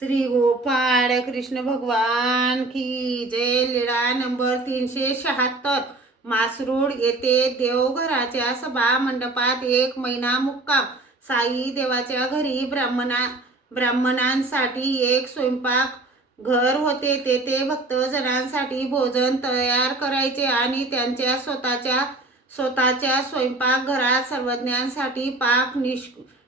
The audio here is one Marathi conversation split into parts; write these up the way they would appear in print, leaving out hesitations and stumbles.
श्री गोपाळ कृष्ण भगवान की जय। लीळा नंबर 376। मासरूळ येथे देवघराच्या सभा मंडपात 1 महिना मुक्काम। साई देवाच्या घरी ब्राह्मणांसाठी एक स्वयंपाक घर होते। तेथे भक्तजनांसाठी भोजन तयार करायचे आणि त्यांच्या स्वतःच्या स्वयंपाक घरात सर्वज्ञांसाठी पाक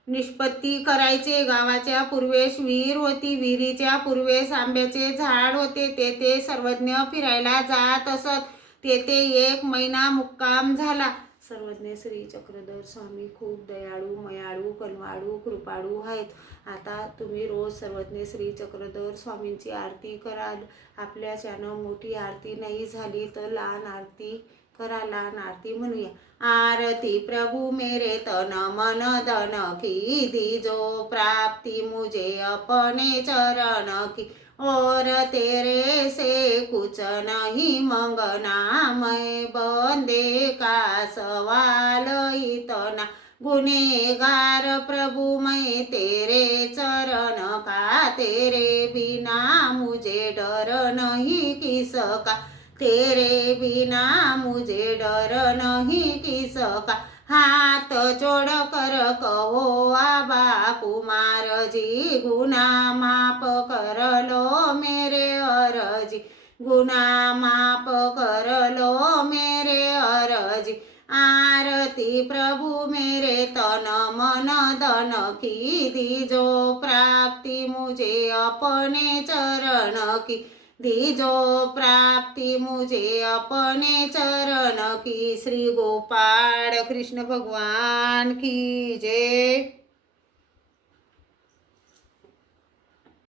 निष्पत्ती करायचे। गावाच्या पूर्वेस विहीर होती। विहिरीच्या पूर्वेस आंब्याचे झाड होते। तेथे सर्वज्ञ फिरायला जात असत। तेथे 1 महिना मुक्काम झाला। सर्वज्ञ श्री चक्रधर स्वामी खूप दयाळू, मयाळू, करुणाळू, कृपाळू आहेत। आता तुम्ही रोज सर्वज्ञ श्री चक्रधर स्वामींची आरती कराल। आपल्याच्यानं मोठी आरती नाही झाली तर लहान आरती करा। लहान आरती म्हणूया। आरती प्रभु मेरे तन मन धन की, दीजो प्राप्ति मुझे अपने चरण की। और तेरे से कुछ नहीं मंगना, मैं बंदे का सवाल इतना। गुनेगार प्रभु मैं तेरे चरण का, तेरे बिना मुझे डर नहीं किसका। तेरे बिना मुझे डर नहीं किसका। हाथ जोड़ कर कहो आबा कुमार जी, गुना माप कर लो मेरे अरजी। गुना माप कर लो मेरे अरजी। आरती प्रभु मेरे तन मन धन की, दीजो प्राप्ति मुझे अपने चरण की। दीजो प्राप्ति मुझे अपने चरण की। श्री गोपाळ कृष्ण भगवान की जय।